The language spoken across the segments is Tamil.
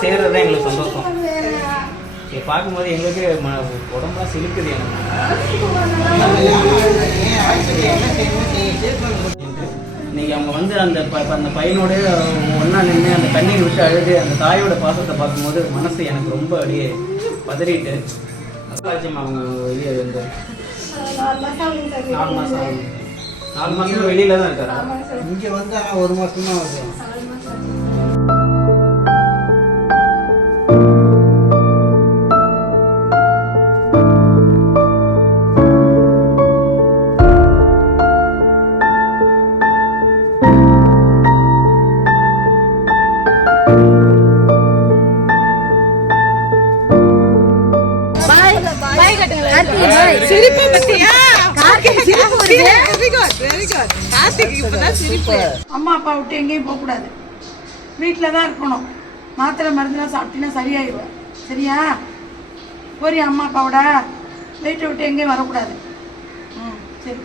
சேர்றதுதான் எங்களுக்கு சந்தோஷம். பார்க்கும்போது எங்களுக்கு உடம்புலாம் சிலுக்குது. இன்னைக்கு அவங்க வந்து அந்த பையனோட ஒன்றா நின்று அந்த கண்ணீர் விட்டு அழுது அந்த தாயோட பாசத்தை பார்க்கும்போது மனசு எனக்கு ரொம்ப அப்படியே பதறிட்டு. அசாட்சியம் அவங்க வெளியே வந்து 4 மாதம் வெளியில தான் இருக்காரு. இங்கே வந்து 1 மாதம் தான் வருது. அம்மா அப்பா விட்டு எங்கேயும் போக கூடாது, வீட்டில் தான் இருக்கணும். மாத்திரை மருந்துலாம் சாப்பிட்டீங்கன்னா சரியாயிடுவேன். சரியா? போறியா அம்மா அப்பாவோட? வீட்டை விட்டு எங்கேயும் வரக்கூடாது. சரி.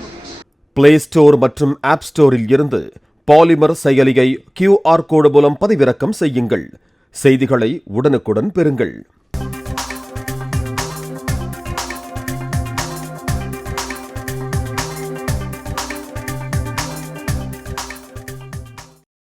பிளே ஸ்டோர் மற்றும் ஆப் ஸ்டோரில் இருந்து பாலிமர் செயலியை QR கோடு மூலம் பதிவிறக்கம் செய்யுங்கள். செய்திகளை உடனுக்குடன் பெறுங்கள்.